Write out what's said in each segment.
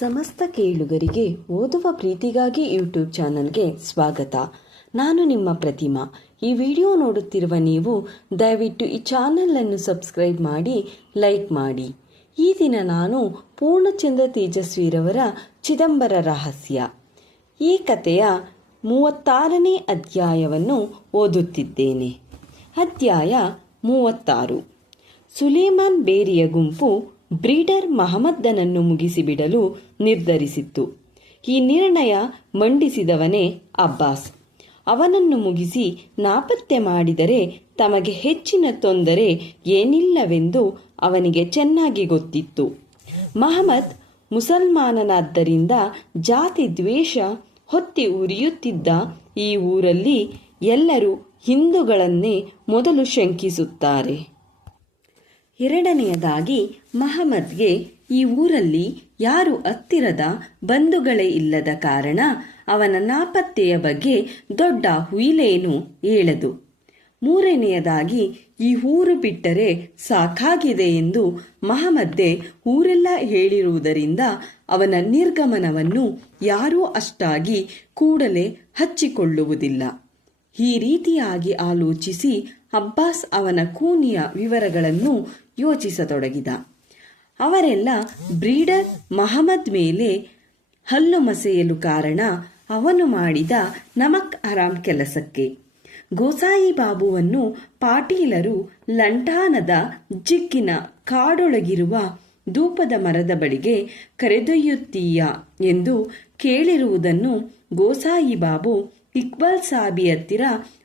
ಸಮಸ್ತ ಕೇಳುಗರಿಗೆ ಓದುವ ಪ್ರೀತಿಗಾಗಿ ಯೂಟ್ಯೂಬ್ ಚಾನಲ್ಗೆ ಸ್ವಾಗತ. ನಾನು ನಿಮ್ಮ ಪ್ರತಿಮಾ. ಈ ವಿಡಿಯೋ ನೋಡುತ್ತಿರುವ ನೀವು ದಯವಿಟ್ಟು ಈ ಚಾನಲನ್ನು ಸಬ್ಸ್ಕ್ರೈಬ್ ಮಾಡಿ, ಲೈಕ್ ಮಾಡಿ. ಈ ದಿನ ನಾನು ಪೂರ್ಣಚಂದ್ರ ತೇಜಸ್ವಿರವರ ಚಿದಂಬರ ರಹಸ್ಯ. ಈ ಕಥೆಯ ಮೂವತ್ತಾರನೇ ಅಧ್ಯಾಯವನ್ನು ಓದುತ್ತಿದ್ದೇನೆ. ಅಧ್ಯಾಯ ಮೂವತ್ತಾರು. ಸುಲೇಮಾನ್ ಬೇರಿಯ ಗುಂಪು ಬ್ರೀಡರ್ ಮಹಮ್ಮದ್ದನನ್ನು ಮುಗಿಸಿಬಿಡಲು ನಿರ್ಧರಿಸಿತ್ತು. ಈ ನಿರ್ಣಯ ಮಂಡಿಸಿದವನೇ ಅಬ್ಬಾಸ್. ಅವನನ್ನು ಮುಗಿಸಿ ನಾಪತ್ತೆ ಮಾಡಿದರೆ ತಮಗೆ ಹೆಚ್ಚಿನ ತೊಂದರೆ ಏನಿಲ್ಲವೆಂದು ಅವನಿಗೆ ಚೆನ್ನಾಗಿ ಗೊತ್ತಿತ್ತು. ಮಹಮ್ಮದ್ ಮುಸಲ್ಮಾನನಾದ್ದರಿಂದ ಜಾತಿ ದ್ವೇಷ ಹೊತ್ತಿ ಉರಿಯುತ್ತಿದ್ದ ಈ ಊರಲ್ಲಿ ಎಲ್ಲರೂ ಹಿಂದೂಗಳನ್ನೇ ಮೊದಲು ಶಂಕಿಸುತ್ತಾರೆ. ಎರಡನೆಯದಾಗಿ ಮಹಮ್ಮದ್ಗೆ ಈ ಊರಲ್ಲಿ ಯಾರು ಹತ್ತಿರದ ಬಂಧುಗಳೇ ಇಲ್ಲದ ಕಾರಣ ಅವನ ನಾಪತ್ತೆಯ ಬಗ್ಗೆ ದೊಡ್ಡ ಹುಯಿಲೇನು ಹೇಳದು. ಮೂರನೆಯದಾಗಿ ಈ ಊರು ಬಿಟ್ಟರೆ ಸಾಕಾಗಿದೆ ಎಂದು ಮಹಮ್ಮದ್ದೆ ಊರೆಲ್ಲ ಹೇಳಿರುವುದರಿಂದ ಅವನ ನಿರ್ಗಮನವನ್ನು ಯಾರೂ ಅಷ್ಟಾಗಿ ಕೂಡಲೇ ಹಚ್ಚಿಕೊಳ್ಳುವುದಿಲ್ಲ. ಈ ರೀತಿಯಾಗಿ ಆಲೋಚಿಸಿ ಅಬ್ಬಾಸ್ ಅವನ ಕೂನಿಯ ವಿವರಗಳನ್ನು ಯೋಚಿಸತೊಡಗಿದ. ಅವರೆಲ್ಲ ಬ್ರೀಡರ್ ಮಹಮ್ಮದ್ ಮೇಲೆ ಹಲ್ಲು ಮಸೆಯಲು ಕಾರಣ ಅವನು ಮಾಡಿದ ನಮಕ್ ಆರಾಮ್ ಕೆಲಸಕ್ಕೆ. ಗೋಸಾಯಿ ಬಾಬುವನ್ನು ಪಾಟೀಲರು ಲಂಟಾನದ ಜಿಕ್ಕಿನ ಕಾಡೊಳಗಿರುವ ಧೂಪದ ಮರದ ಬಳಿಗೆ ಕರೆದೊಯ್ಯುತ್ತೀಯ ಎಂದು ಕೇಳಿರುವುದನ್ನು ಗೋಸಾಯಿ ಬಾಬು ಇಕ್ಬಾಲ್ ಸಾಬಿ ಹತ್ತಿರ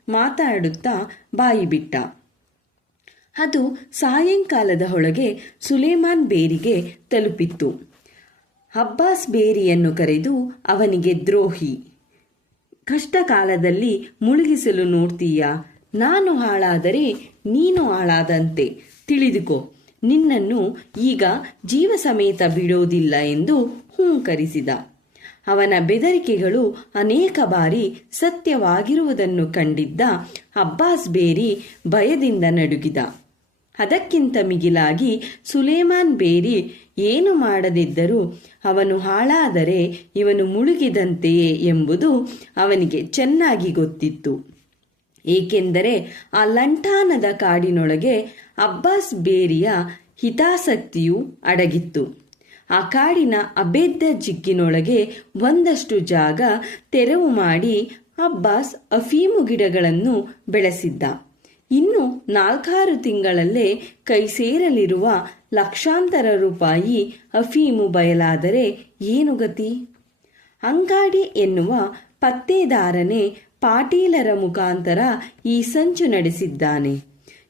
ಮಾತಾಡುತ್ತಾ ಬಾಯಿಬಿಟ್ಟ. ಅದು ಸಾಯಂಕಾಲದ ಒಳಗೆ ಸುಲೇಮಾನ್ ಬೇರಿಗೆ ತಲುಪಿತ್ತು. ಅಬ್ಬಾಸ್ ಬೇರಿಯನ್ನು ಕರೆದು ಅವನಿಗೆ ದ್ರೋಹಿ ಕಷ್ಟ ಕಾಲದಲ್ಲಿ ಮುಳುಗಿಸಲು ನೋಡ್ತೀಯಾ? ನಾನು ಹಾಳಾದರೆ ನೀನು ಹಾಳಾದಂತೆ. ತಿಳಿದುಕೋ, ನಿನ್ನನ್ನು ಈಗ ಜೀವ ಸಮೇತ ಬಿಡೋದಿಲ್ಲ ಎಂದು ಹೂಂಕರಿಸಿದ. ಅವನ ಬೆದರಿಕೆಗಳು ಅನೇಕ ಬಾರಿ ಸತ್ಯವಾಗಿರುವುದನ್ನು ಕಂಡಿದ್ದ ಅಬ್ಬಾಸ್ ಬೇರಿ ಭಯದಿಂದ ನಡುಗಿದ. ಅದಕ್ಕಿಂತ ಮಿಗಿಲಾಗಿ ಸುಲೇಮಾನ್ ಬೇರಿ ಏನು ಮಾಡದಿದ್ದರೂ ಅವನು ಹಾಳಾದರೆ ಇವನು ಮುಳುಗಿದಂತೆಯೇ ಎಂಬುದು ಅವನಿಗೆ ಚೆನ್ನಾಗಿ ಗೊತ್ತಿತ್ತು. ಏಕೆಂದರೆ ಆ ಲಂಠಾನದ ಕಾಡಿನೊಳಗೆ ಅಬ್ಬಾಸ್ ಬೇರಿಯ ಹಿತಾಸಕ್ತಿಯು ಅಡಗಿತ್ತು. ಆ ಕಾಡಿನ ಅಭೇದ್ಯ ಜಿಗ್ಗಿನೊಳಗೆ ಒಂದಷ್ಟು ಜಾಗ ತೆರವು ಮಾಡಿ ಅಬ್ಬಾಸ್ ಅಫೀಮು ಗಿಡಗಳನ್ನು ಬೆಳೆಸಿದ್ದ. ಇನ್ನು ನಾಲ್ಕಾರು ತಿಂಗಳಲ್ಲೇ ಕೈ ಸೇರಲಿರುವ ಲಕ್ಷಾಂತರ ರೂಪಾಯಿ ಅಫೀಮು ಬಯಲಾದರೆ ಏನು ಗತಿ? ಅಂಗಾಡಿ ಎನ್ನುವ ಪತ್ತೇದಾರನೇ ಪಾಟೀಲರ ಮುಖಾಂತರ ಈ ಸಂಚು ನಡೆಸಿದ್ದಾನೆ.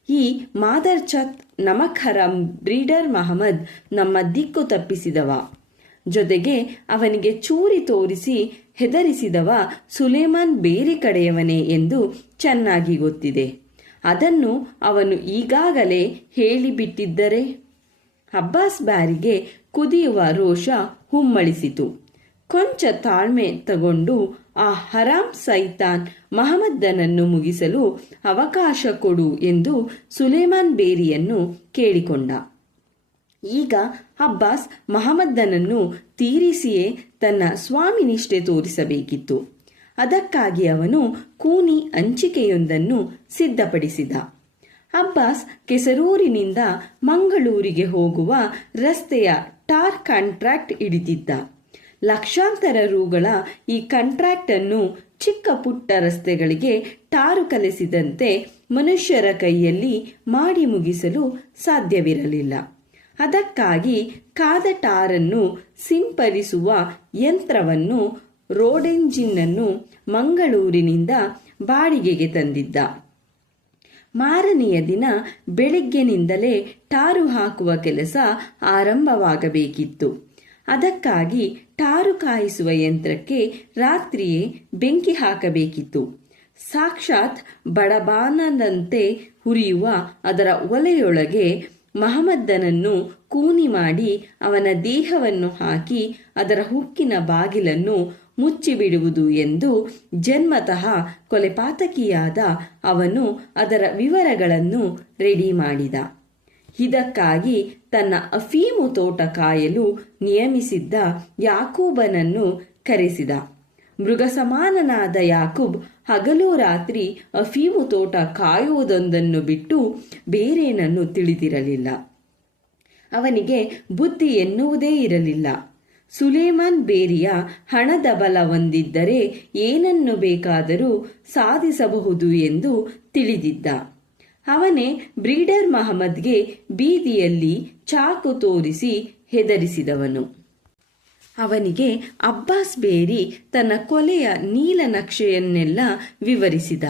ಈ ಮಾದರ್ ಚತ್ ನಮಖರಂ ಬ್ರೀಡರ್ ಮಹಮ್ಮದ್ ನಮ್ಮ ದಿಕ್ಕು ತಪ್ಪಿಸಿದವ. ಜೊತೆಗೆ ಅವನಿಗೆ ಚೂರಿ ತೋರಿಸಿ ಹೆದರಿಸಿದವ ಸುಲೇಮಾನ್ ಬೇರೆ ಕಡೆಯವನೇ ಎಂದು ಚೆನ್ನಾಗಿ ಗೊತ್ತಿದೆ. ಅದನ್ನು ಅವನು ಈಗಾಗಲೇ ಹೇಳಿಬಿಟ್ಟಿದ್ದರೆ. ಅಬ್ಬಾಸ್ ಬ್ಯಾರಿಗೆ ಕುದಿಯುವ ರೋಷ ಹುಮ್ಮಳಿಸಿತು. ಕೊಂಚ ತಾಳ್ಮೆ ತಗೊಂಡು ಆ ಹರಾಮ್ ಸೈತಾನ್ ಮಹಮ್ಮದನನ್ನು ಮುಗಿಸಲು ಅವಕಾಶ ಕೊಡು ಎಂದು ಸುಲೇಮಾನ್ ಬೇರಿಯನ್ನು ಕೇಳಿಕೊಂಡ. ಈಗ ಅಬ್ಬಾಸ್ ಮಹಮ್ಮದನನ್ನು ತೀರಿಸಿಯೇ ತನ್ನ ಸ್ವಾಮಿನಿಷ್ಠೆ ತೋರಿಸಬೇಕಿತ್ತು. ಅದಕ್ಕಾಗಿ ಅವನು ಕೂನಿ ಹಂಚಿಕೆಯೊಂದನ್ನು ಸಿದ್ಧಪಡಿಸಿದ. ಅಬ್ಬಾಸ್ ಕೆಸರೂರಿನಿಂದ ಮಂಗಳೂರಿಗೆ ಹೋಗುವ ರಸ್ತೆಯ ಟಾರ್ ಕಾಂಟ್ರಾಕ್ಟ್ ಹಿಡಿದಿದ್ದ. ಲಕ್ಷಾಂತರ ರೂಗಳ ಈ ಕಾಂಟ್ರಾಕ್ಟ್ ಅನ್ನು ಚಿಕ್ಕ ಪುಟ್ಟ ರಸ್ತೆಗಳಿಗೆ ಟಾರು ಕಲಿಸಿದಂತೆ ಮನುಷ್ಯರ ಕೈಯಲ್ಲಿ ಮಾಡಿ ಮುಗಿಸಲು ಸಾಧ್ಯವಿರಲಿಲ್ಲ. ಅದಕ್ಕಾಗಿ ಕಾದ ಟಾರನ್ನು ಸಿಂಪಡಿಸುವ ಯಂತ್ರವನ್ನು ರೋಡೆಂಜಿನನ್ನು ಮಂಗಳೂರಿನಿಂದ ಬಾಡಿಗೆಗೆ ತಂದಿದ್ದ. ಮಾರನೆಯ ದಿನ ಬೆಳಿಗ್ಗೆನಿಂದಲೇ ಟಾರು ಹಾಕುವ ಕೆಲಸ ಆರಂಭವಾಗಬೇಕಿತ್ತು. ಅದಕ್ಕಾಗಿ ಟಾರು ಕಾಯಿಸುವ ಯಂತ್ರಕ್ಕೆ ರಾತ್ರಿಯೇ ಬೆಂಕಿ ಹಾಕಬೇಕಿತ್ತು. ಸಾಕ್ಷಾತ್ ಬಡಬಾನದಂತೆ ಹುರಿಯುವ ಅದರ ಒಲೆಯೊಳಗೆ ಮಹಮ್ಮದ್ದನನ್ನು ಕೂನಿ ಮಾಡಿ ಅವನ ದೇಹವನ್ನು ಹಾಕಿ ಅದರ ಹುಕ್ಕಿನ ಬಾಗಿಲನ್ನು ಮುಚ್ಚಿಬಿಡುವುದು ಎಂದು ಜನ್ಮತಃ ಕೊಲೆಪಾತಕಿಯಾದ ಅವನು ಅದರ ವಿವರಗಳನ್ನು ರೆಡಿ ಮಾಡಿದ. ಇದಕ್ಕಾಗಿ ತನ್ನ ಅಫೀಮು ತೋಟ ಕಾಯಲು ನಿಯಮಿಸಿದ್ದ ಯಾಕೂಬನನ್ನು ಕರೆಸಿದ. ಮೃಗ ಸಮಾನನಾದ ಯಾಕೂಬ್ ಹಗಲು ರಾತ್ರಿ ಅಫೀಮು ತೋಟ ಕಾಯುವುದೊಂದನ್ನು ಬಿಟ್ಟು ಬೇರೇನನ್ನು ತಿಳಿದಿರಲಿಲ್ಲ. ಅವನಿಗೆ ಬುದ್ಧಿ ಎನ್ನುವುದೇ ಇರಲಿಲ್ಲ. ಸುಲೇಮಾನ್ ಬೇರಿಯ ಹಣದ ಬಲ ಹೊಂದಿದ್ದರೆ ಏನನ್ನು ಬೇಕಾದರೂ ಸಾಧಿಸಬಹುದು ಎಂದು ತಿಳಿದಿದ್ದ. ಅವನೇ ಬ್ರೀಡರ್ ಮಹಮ್ಮದ್ಗೆ ಬೀದಿಯಲ್ಲಿ ಚಾಕು ತೋರಿಸಿ ಹೆದರಿಸಿದವನು. ಅವನಿಗೆ ಅಬ್ಬಾಸ್ ಬೇರಿ ತನ್ನ ಕೊಲೆಯ ನೀಲನಕ್ಷೆಯನ್ನೆಲ್ಲ ವಿವರಿಸಿದ.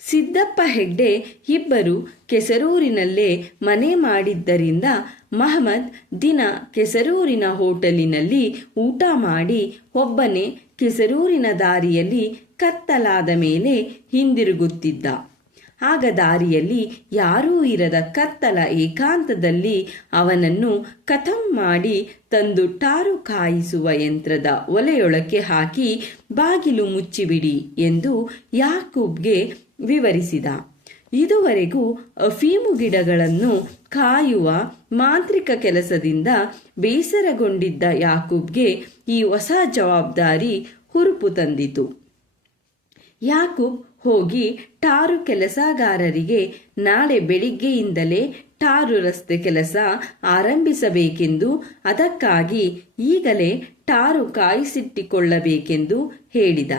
ಸಿದ್ದಪ್ಪ ಹೆಗ್ಡೆ ಇಬ್ಬರು ಕೆಸರೂರಿನಲ್ಲೇ ಮನೆ ಮಾಡಿದ್ದರಿಂದ ಮಹಮ್ಮದ್ ದಿನ ಕೆಸರೂರಿನ ಹೋಟೆಲಿನಲ್ಲಿ ಊಟ ಮಾಡಿ ಒಬ್ಬನೇ ಕೆಸರೂರಿನ ದಾರಿಯಲ್ಲಿ ಕತ್ತಲಾದ ಮೇಲೆ ಹಿಂದಿರುಗುತ್ತಿದ್ದ. ಆಗ ದಾರಿಯಲ್ಲಿ ಯಾರೂ ಇರದ ಕತ್ತಲ ಏಕಾಂತದಲ್ಲಿ ಅವನನ್ನು ಕಥಂ ಮಾಡಿ ತಂದು ಟಾರು ಕಾಯಿಸುವ ಯಂತ್ರದ ಒಲೆಯೊಳಕ್ಕೆ ಹಾಕಿ ಬಾಗಿಲು ಮುಚ್ಚಿಬಿಡಿ ಎಂದು ಯಾಕೂಬ್ಗೆ ವಿವರಿಸಿದ. ಇದುವರೆಗೂ ಅಫೀಮು ಗಿಡಗಳನ್ನು ಕಾಯುವ ಮಾಂತ್ರಿಕ ಕೆಲಸದಿಂದ ಬೇಸರಗೊಂಡಿದ್ದ ಯಾಕೂಬ್ಗೆ ಈ ಹೊಸ ಜವಾಬ್ದಾರಿ ಹುರುಪು ತಂದಿತು. ಯಾಕೂಬ್ ಹೋಗಿ ಟಾರು ಕೆಲಸಗಾರರಿಗೆ ನಾಳೆ ಬೆಳಿಗ್ಗೆಯಿಂದಲೇ ಟಾರು ರಸ್ತೆ ಕೆಲಸ ಆರಂಭಿಸಬೇಕೆಂದು ಅದಕ್ಕಾಗಿ ಈಗಲೇ ಟಾರು ಕಾಯಿಸಿಟ್ಟಿಕೊಳ್ಳಬೇಕೆಂದು ಹೇಳಿದ.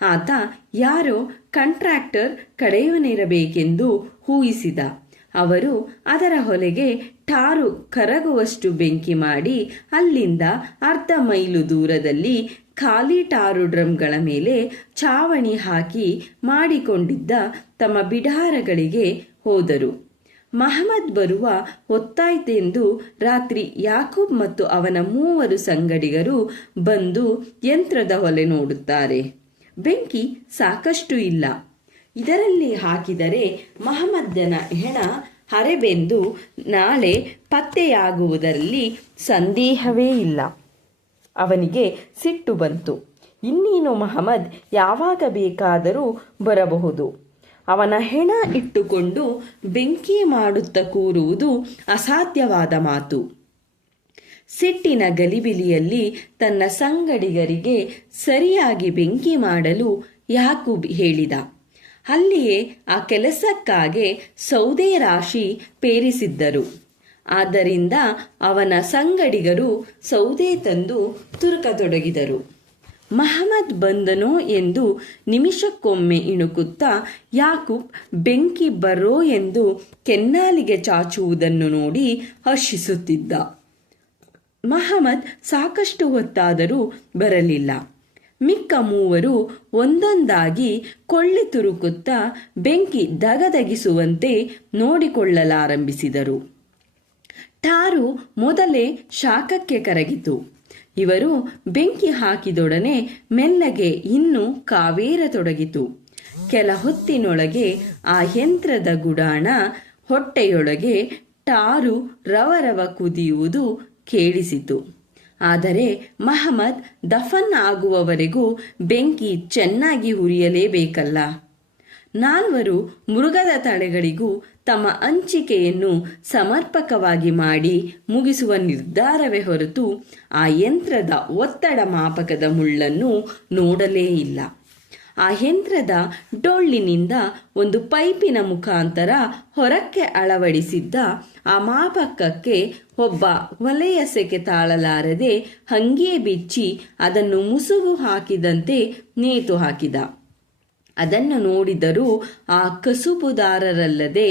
ಆತ, ಯಾರೋ ಕಾಂಟ್ರಾಕ್ಟರ್ ಕಡೆಯವನಿರಬೇಕೆಂದು ಊಹಿಸಿದ. ಅವರು ಅದರ ಹೊಲೆಗೆ ಟಾರು ಕರಗುವಷ್ಟು ಬೆಂಕಿ ಮಾಡಿ ಅಲ್ಲಿಂದ ಅರ್ಧ ಮೈಲು ದೂರದಲ್ಲಿ ಖಾಲಿ ಟಾರು ಡ್ರಮ್ಗಳ ಮೇಲೆ ಚಾವಣಿ ಹಾಕಿ ಮಾಡಿಕೊಂಡಿದ್ದ ತಮ್ಮ ಬಿಡಾರಗಳಿಗೆ ಹೋದರು. ಮಹಮ್ಮದ್ ಬರುವ ಒತ್ತಾಯ್ತೆಂದು ರಾತ್ರಿ ಯಾಕೂಬ್ ಮತ್ತು ಅವನ ಮೂವರು ಸಂಗಡಿಗರು ಬಂದು ಯಂತ್ರದ ಹೊಲೆ ನೋಡುತ್ತಾರೆ. ಬೆಂಕಿ ಸಾಕಷ್ಟು ಇಲ್ಲ. ಇದರಲ್ಲಿ ಹಾಕಿದರೆ ಮಹಮ್ಮದ್ದನ ಹೆಣ ಹರೆಬೆಂದು ನಾಳೆ ಪತ್ತೆಯಾಗುವುದರಲ್ಲಿ ಸಂದೇಹವೇ ಇಲ್ಲ. ಅವನಿಗೆ ಸಿಟ್ಟು ಬಂತು. ಇನ್ನೇನು ಮಹಮ್ಮದ್ ಯಾವಾಗ ಬೇಕಾದರೂ ಬರಬಹುದು. ಅವನ ಹೆಣ ಇಟ್ಟುಕೊಂಡು ಬೆಂಕಿ ಮಾಡುತ್ತ ಕೂರುವುದು ಅಸಾಧ್ಯವಾದ ಮಾತು. ಸಿಟ್ಟಿನ ಗಲಿಬಿಲಿಯಲ್ಲಿ ತನ್ನ ಸಂಗಡಿಗರಿಗೆ ಸರಿಯಾಗಿ ಬೆಂಕಿ ಮಾಡಲು ಯಾಕೂಬ್ ಹೇಳಿದ. ಅಲ್ಲಿಯೇ ಆ ಕೆಲಸಕ್ಕಾಗೆ ಸೌದೆ ರಾಶಿ ಪೇರಿಸಿದ್ದರು. ಆದ್ದರಿಂದ ಅವನ ಸಂಗಡಿಗರು ಸೌದೆ ತಂದು ತುರುಕತೊಡಗಿದರು. ಮಹಮ್ಮದ್ ಬಂದನೋ ಎಂದು ನಿಮಿಷಕ್ಕೊಮ್ಮೆ ಇಣುಕುತ್ತಾ ಯಾಕೂಬ್ ಬೆಂಕಿ ಬರೋ ಎಂದು ಕೆನ್ನಾಲಿಗೆ ಚಾಚುವುದನ್ನು ನೋಡಿ ಹರ್ಷಿಸುತ್ತಿದ್ದ. ಮಹಮ್ಮದ್ ಸಾಕಷ್ಟು ಹೊತ್ತಾದರೂ ಬರಲಿಲ್ಲ. ಮಿಕ್ಕ ಮೂವರು ಒಂದೊಂದಾಗಿ ಕೊಳ್ಳಿ ತುರುಕುತ್ತಾ ಬೆಂಕಿ ದಗದಗಿಸುವಂತೆ ನೋಡಿಕೊಳ್ಳಲಾರಂಭಿಸಿದರು. ಟಾರು ಮೊದಲೇ ಶಾಖಕ್ಕೆ ಕರಗಿತು. ಇವರು ಬೆಂಕಿ ಹಾಕಿದೊಡನೆ ಮೆಲ್ಲಗೆ ಇನ್ನೂ ಕಾವೇರತೊಡಗಿತು. ಕೆಲ ಹೊತ್ತಿನೊಳಗೆ ಆ ಯಂತ್ರದ ಗುಡಾಣ ಹೊಟ್ಟೆಯೊಳಗೆ ಟಾರು ರವರವ ಕುದಿಯುವುದು ಕೇಳಿಸಿತು. ಆದರೆ ಮಹಮ್ಮದ್ ದಫನ್ ಆಗುವವರೆಗೂ ಬೆಂಕಿ ಚೆನ್ನಾಗಿ ಉರಿಯಲೇಬೇಕಲ್ಲ. ನಾಲ್ವರು ಮೃಗದ ತಳೆಗಳಿಗೂ ತಮ್ಮ ಹಂಚಿಕೆಯನ್ನು ಸಮರ್ಪಕವಾಗಿ ಮಾಡಿ ಮುಗಿಸುವ ನಿರ್ಧಾರವೇ ಹೊರತು ಆ ಯಂತ್ರದ ಒತ್ತಡ ಮಾಪಕದ ಮುಳ್ಳನ್ನು ನೋಡಲೇ ಇಲ್ಲ. ಆ ಯಂತ್ರದ ಡೊಳ್ಳಿನಿಂದ ಒಂದು ಪೈಪಿನ ಮುಖಾಂತರ ಹೊರಕ್ಕೆ ಅಳವಡಿಸಿದ್ದ ಆ ಮಾಪಕಕ್ಕೆ ಒಬ್ಬ ಒಲೆಯ ಸೆಕೆ ತಾಳಲಾರದೆ ಹಂಗೆ ಬಿಚ್ಚಿ ಅದನ್ನು ಮುಸುಗು ಹಾಕಿದಂತೆ ನೇತು ಹಾಕಿದ. ಅದನ್ನು ನೋಡಿದರೂ ಆ ಕಸುಬುದಾರರಲ್ಲದೆ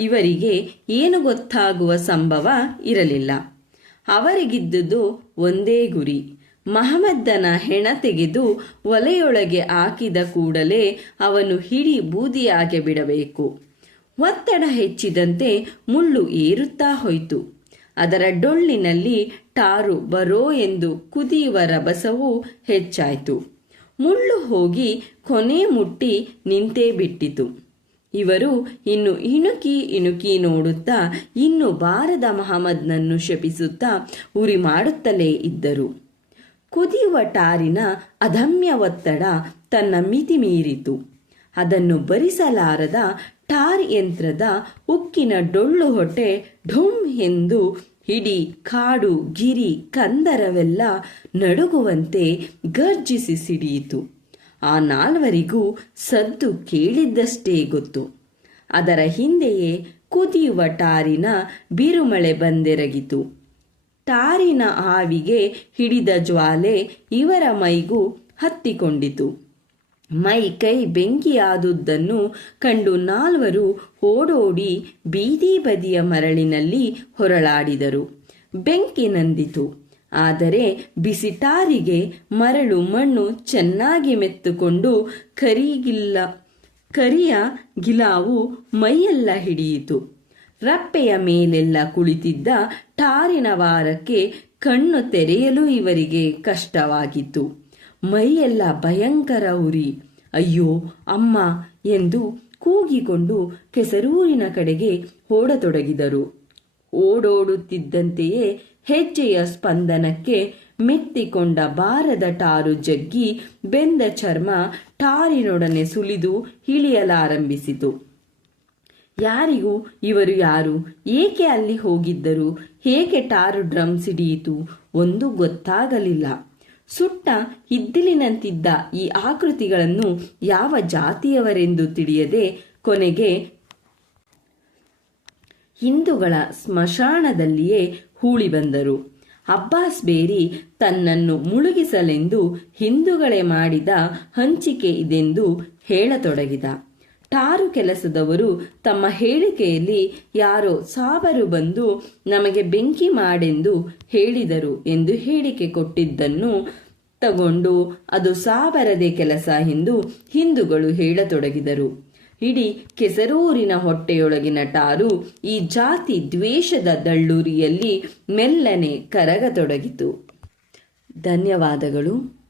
ಇವರಿಗೆ ಏನು ಗೊತ್ತಾಗುವ ಸಂಭವ ಇರಲಿಲ್ಲ. ಅವರಿಗಿದ್ದುದು ಒಂದೇ ಗುರಿ. ಮಹಮ್ಮದನ ಹೆಣ ತೆಗೆದು ಒಲೆಯೊಳಗೆ ಹಾಕಿದ ಕೂಡಲೇ ಅವನು ಹಿಡಿ ಬೂದಿಯಾಗೆ ಬಿಡಬೇಕು. ಒತ್ತಡ ಹೆಚ್ಚಿದಂತೆ ಮುಳ್ಳು ಏರುತ್ತಾ ಹೋಯಿತು. ಅದರ ಡೊಳ್ಳಿನಲ್ಲಿ ಟಾರು ಬರೋ ಎಂದು ಕುದಿಯುವ ರಭಸವು ಹೆಚ್ಚಾಯಿತು. ಮುಳ್ಳು ಹೋಗಿ ಕೊನೆ ಮುಟ್ಟಿ ನಿಂತೇ ಬಿಟ್ಟಿತು. ಇವರು ಇನ್ನು ಇಣುಕಿ ಇಣುಕಿ ನೋಡುತ್ತಾ ಇನ್ನು ಬಾರದ ಮಹಮ್ಮದ್ನನ್ನು ಶಪಿಸುತ್ತಾ ಉರಿ ಮಾಡುತ್ತಲೇ ಇದ್ದರು. ಕುದಿಯುವ ಟಾರಿನ ಅದಮ್ಯ ಒತ್ತಡ ತನ್ನ ಮಿತಿ ಮೀರಿತು. ಅದನ್ನು ಭರಿಸಲಾರದ ಟಾರ್ ಯಂತ್ರದ ಉಕ್ಕಿನ ಡೊಳ್ಳು ಹೊಟ್ಟೆ ಢುಮ್ ಎಂದು ಇಡೀ ಕಾಡು ಗಿರಿ ಕಂದರವೆಲ್ಲ ನಡುಗುವಂತೆ ಗರ್ಜಿಸಿ ಸಿಡಿಯಿತು. ಆ ನಾಲ್ವರಿಗೂ ಸದ್ದು ಕೇಳಿದ್ದಷ್ಟೇ ಗೊತ್ತು. ಅದರ ಹಿಂದೆಯೇ ಕುದಿಯುವ ಟಾರಿನ ಬಿರುಮಳೆ ಬಂದೆರಗಿತು. ಟಾರಿನ ಆವಿಗೆ ಹಿಡಿದ ಜ್ವಾಲೆ ಇವರ ಮೈಗೂ ಹತ್ತಿಕೊಂಡಿತು. ಮೈ ಕೈ ಬೆಂಕಿಯಾದುದನ್ನು ಕಂಡು ನಾಲ್ವರು ಓಡೋಡಿ ಬೀದಿ ಬದಿಯ ಮರಳಿನಲ್ಲಿ ಹೊರಳಾಡಿದರು. ಬೆಂಕಿ ನಂದಿತು. ಆದರೆ ಬಿಸಿಟಾರಿಗೆ ಮರಳು ಮಣ್ಣು ಚೆನ್ನಾಗಿ ಮೆತ್ತುಕೊಂಡು ಕರಿಗಿಲ್ಲ, ಕರಿಯ ಗಿಲಾವು ಮೈಯೆಲ್ಲ ಹಿಡಿಯಿತು. ರಪ್ಪೆಯ ಮೇಲೆಲ್ಲ ಕುಳಿತಿದ್ದ ಟಾರಿನ ವಾರಕ್ಕೆ ಕಣ್ಣು ತೆರೆಯಲು ಇವರಿಗೆ ಕಷ್ಟವಾಗಿತ್ತು. ಮೈಯೆಲ್ಲ ಭಯಂಕರ ಉರಿ. ಅಯ್ಯೋ, ಅಮ್ಮ ಎಂದು ಕೂಗಿಕೊಂಡು ಕೆಸರೂರಿನ ಕಡೆಗೆ ಓಡತೊಡಗಿದರು. ಓಡೋಡುತ್ತಿದ್ದಂತೆಯೇ ಹೆಜ್ಜೆಯ ಸ್ಪಂದನಕ್ಕೆ ಮೆತ್ತಿಕೊಂಡ ಬಾರದ ಟಾರು ಜಗ್ಗಿ ಬೆಂದ ಚರ್ಮ ಟಾರಿನೊಡನೆ ಸುಲಿದು ಇಳಿಯಲಾರಂಭಿಸಿತು. ಯಾರಿಗೂ ಇವರು ಯಾರು? ಏಕೆ ಅಲ್ಲಿ ಹೋಗಿದ್ದರು? ಹೇಗೆ ಟಾರು ಡ್ರಮ್ ಸಿಡಿಯಿತು? ಒಂದು ಗೊತ್ತಾಗಲಿಲ್ಲ. ಸುಟ್ಟ ಇದ್ದಿಲಿನಂತಿದ್ದ ಈ ಆಕೃತಿಗಳನ್ನು ಯಾವ ಜಾತಿಯವರೆಂದು ತಿಳಿಯದೆ ಕೊನೆಗೆ ಹಿಂದೂಗಳ ಸ್ಮಶಾನದಲ್ಲಿಯೇ ಹೂಳಿ ಬಂದರು. ಅಬ್ಬಾಸ್ ಬೇರಿ ತನ್ನನ್ನು ಮುಳುಗಿಸಲೆಂದು ಹಿಂದೂಗಳೇ ಮಾಡಿದ ಹಂಚಿಕೆ ಇದೆಂದು ಹೇಳತೊಡಗಿದ. ಟಾರು ಕೆಲಸದವರು ತಮ್ಮ ಹೇಳಿಕೆಯಲ್ಲಿ ಯಾರೋ ಸಾವರು ಬಂದು ನಮಗೆ ಬೆಂಕಿ ಮಾಡೆಂದು ಹೇಳಿದರು ಎಂದು ಹೇಳಿಕೆ ಕೊಟ್ಟಿದ್ದನ್ನು ತಗೊಂಡು ಅದು ಸಾಬರದೆ ಕೆಲಸ ಎಂದು ಹಿಂದೂಗಳು ಹೇಳತೊಡಗಿದರು. ಇಡೀ ಕೆಸರೂರಿನ ಹೊಟ್ಟೆಯೊಳಗಿನ ಟಾರು ಈ ಜಾತಿ ದ್ವೇಷದ ದಳ್ಳೂರಿಯಲ್ಲಿ ಮೆಲ್ಲನೆ ಕರಗತೊಡಗಿತು. ಧನ್ಯವಾದಗಳು.